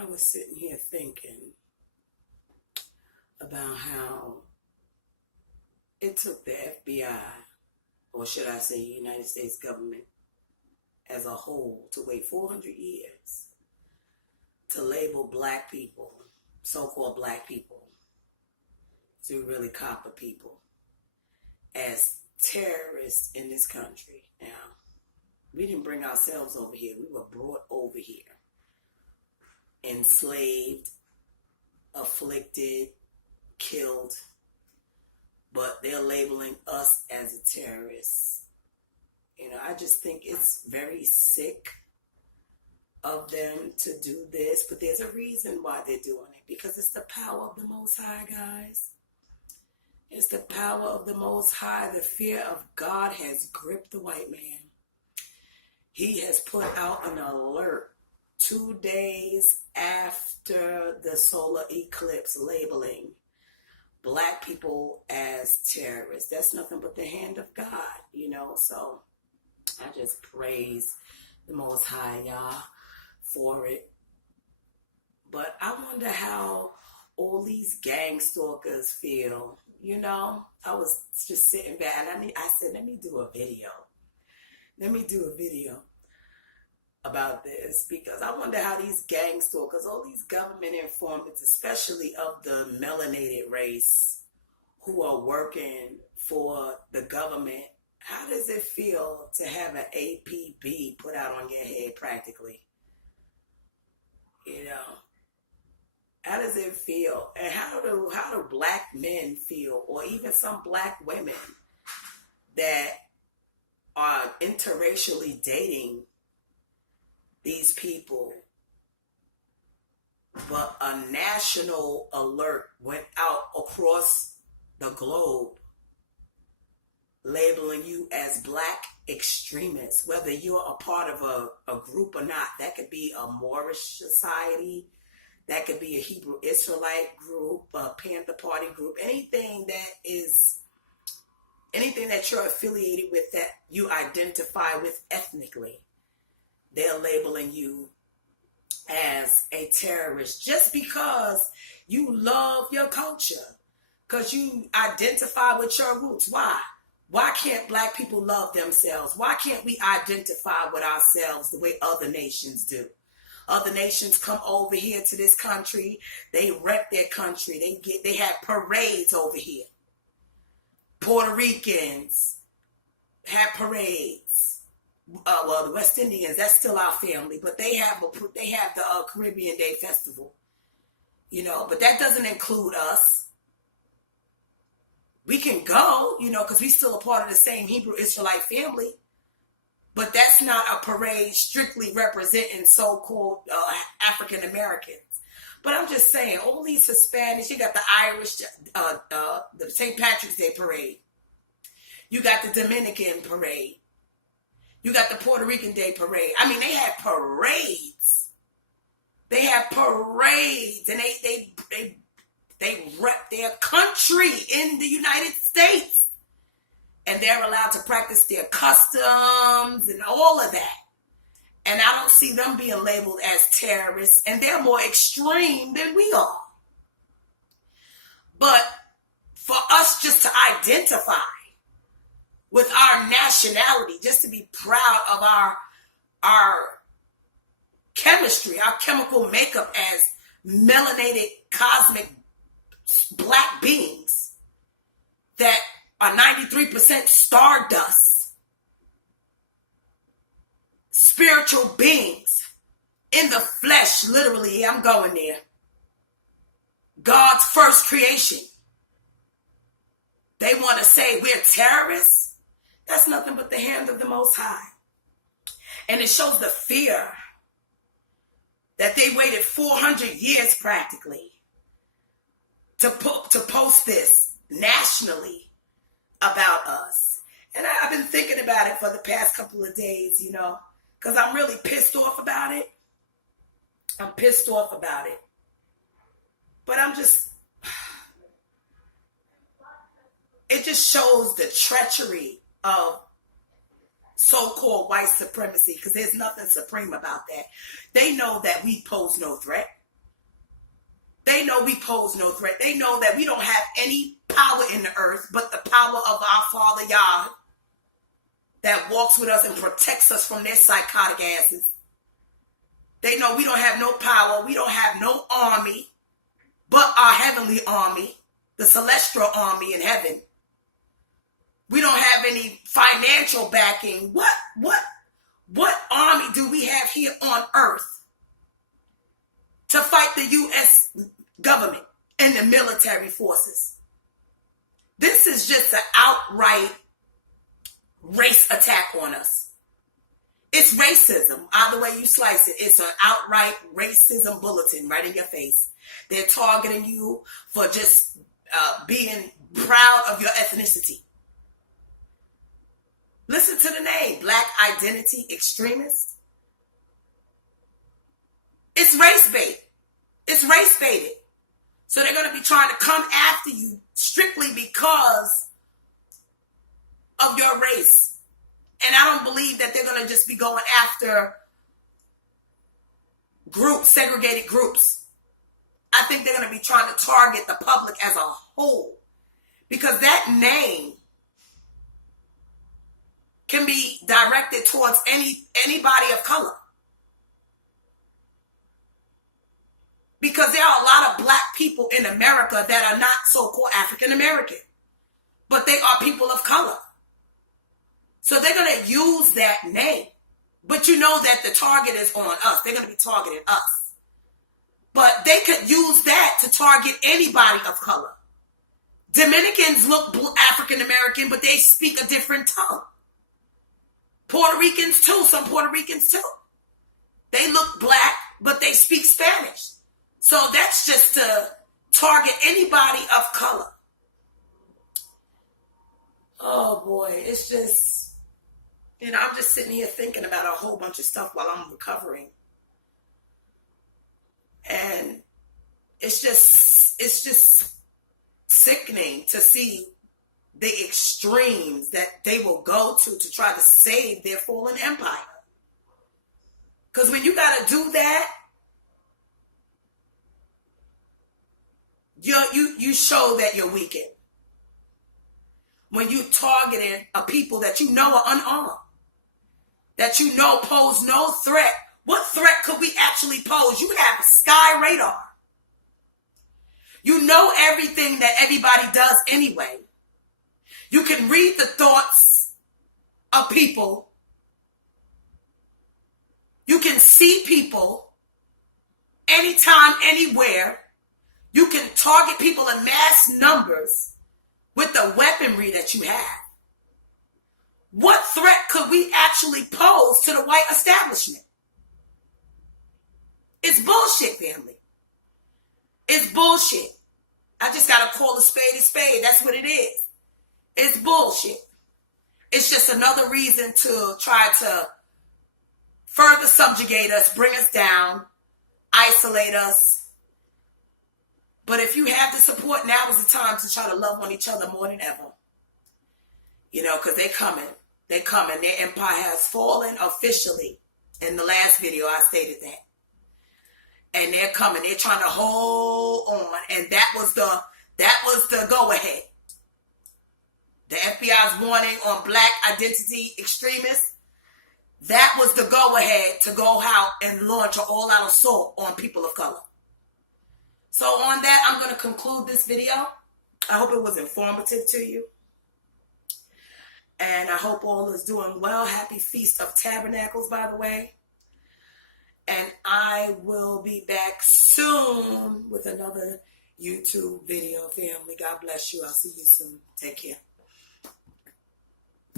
I was sitting here thinking about how it took the FBI, or should I say United States government as a whole, to wait 400 years to label black people, so-called black people, to really copper people, as terrorists in this country. Now, we didn't bring ourselves over here. We were brought over here, enslaved, afflicted, killed, but they're labeling us as a terrorist. I just think it's very sick of them to do this, but there's a reason why they're doing it, because it's the power of the Most High, guys. It's the power of the Most High. The fear of God has gripped the white man. He has put out an alert 2 days after the solar eclipse, labeling black people as terrorists. That's nothing but the hand of God, so I just praise the Most High Yah for it. But I wonder how all these gang stalkers feel. I was just sitting back and I said, let me do a video. Let me do a video about this, because I wonder how these gang stalkers, all these government informants, especially of the melanated race who are working for the government, how does it feel to have an APB put out on your head practically? How does it feel? And how do black men feel, or even some black women that are interracially dating these people, but a national alert went out across the globe labeling you as black extremists, whether you're a part of a group or not. That could be a Moorish society, that could be a Hebrew Israelite group, a Panther Party group, anything that you're affiliated with, that you identify with ethnically. They're labeling you as a terrorist just because you love your culture, because you identify with your roots. Why? Why can't black people love themselves? Why can't we identify with ourselves the way other nations do? Other nations come over here to this country. They rep their country. They have parades over here. Puerto Ricans have parades. The West Indians, that's still our family, but they have the Caribbean Day Festival, but that doesn't include us. We can go, because we're still a part of the same Hebrew Israelite family, but that's not a parade strictly representing so-called African Americans. But I'm just saying, all these Hispanics, you got the Irish, the St. Patrick's Day parade. You got the Dominican parade. You got the Puerto Rican Day parade. I mean, they have parades. They have parades, and they rep their country in the United States. And they're allowed to practice their customs and all of that. And I don't see them being labeled as terrorists, and they're more extreme than we are. But for us just to identify with our nationality, just to be proud of our chemistry, our chemical makeup as melanated cosmic black beings that are 93% stardust, spiritual beings in the flesh, literally, I'm going there. God's first creation. They want to say we're terrorists. That's nothing but the hand of the Most High. And it shows the fear that they waited 400 years practically to post this nationally about us. And I've been thinking about it for the past couple of days, because I'm really pissed off about it. I'm pissed off about it. But it just shows the treachery of so-called white supremacy, because there's nothing supreme about that. They know that we pose no threat. they know we pose no threat. They know that we don't have any power in the earth but the power of our Father Yah that walks with us and protects us from their psychotic asses. They know we don't have no power. We don't have no army but our heavenly army, the celestial army in heaven. We don't have any financial backing. What army do we have here on earth to fight the U.S. government and the military forces? This is just an outright race attack on us. It's racism. Either way you slice it, it's an outright racism bulletin right in your face. They're targeting you for just being proud of your ethnicity. Listen to the name, Black Identity Extremist. It's race bait. It's race baited. So they're going to be trying to come after you strictly because of your race. And I don't believe that they're going to just be going after groups, segregated groups. I think they're going to be trying to target the public as a whole. Because that name can be directed towards anybody of color. Because there are a lot of black people in America that are not so-called African American, but they are people of color. So they're going to use that name. But you know that the target is on us. They're going to be targeting us. But they could use that to target anybody of color. Dominicans look African American, but they speak a different tongue. Puerto Ricans too, some Puerto Ricans too. They look black, but they speak Spanish. So that's just to target anybody of color. Oh boy, it's just, I'm just sitting here thinking about a whole bunch of stuff while I'm recovering. And it's just sickening to see the extremes that they will go to try to save their fallen empire. Because when you got to do that, you show that you're weakened. When you targeting a people that you know are unarmed, that you know pose no threat. What threat could we actually pose? You have sky radar. You know everything that everybody does anyway. You can read the thoughts of people. You can see people anytime, anywhere. You can target people in mass numbers with the weaponry that you have. What threat could we actually pose to the white establishment? It's bullshit, family. It's bullshit. I just got to call a spade. That's what it is. It's bullshit. It's just another reason to try to further subjugate us, bring us down, isolate us. But if you have the support, now is the time to try to love on each other more than ever. Because they're coming. They're coming. Their empire has fallen officially. In the last video, I stated that. And they're coming. They're trying to hold on. And that was the go-ahead. The FBI's warning on Black Identity Extremists. That was the go-ahead to go out and launch an all-out assault on people of color. So on that, I'm going to conclude this video. I hope it was informative to you. And I hope all is doing well. Happy Feast of Tabernacles, by the way. And I will be back soon with another YouTube video, family. God bless you. I'll see you soon. Take care.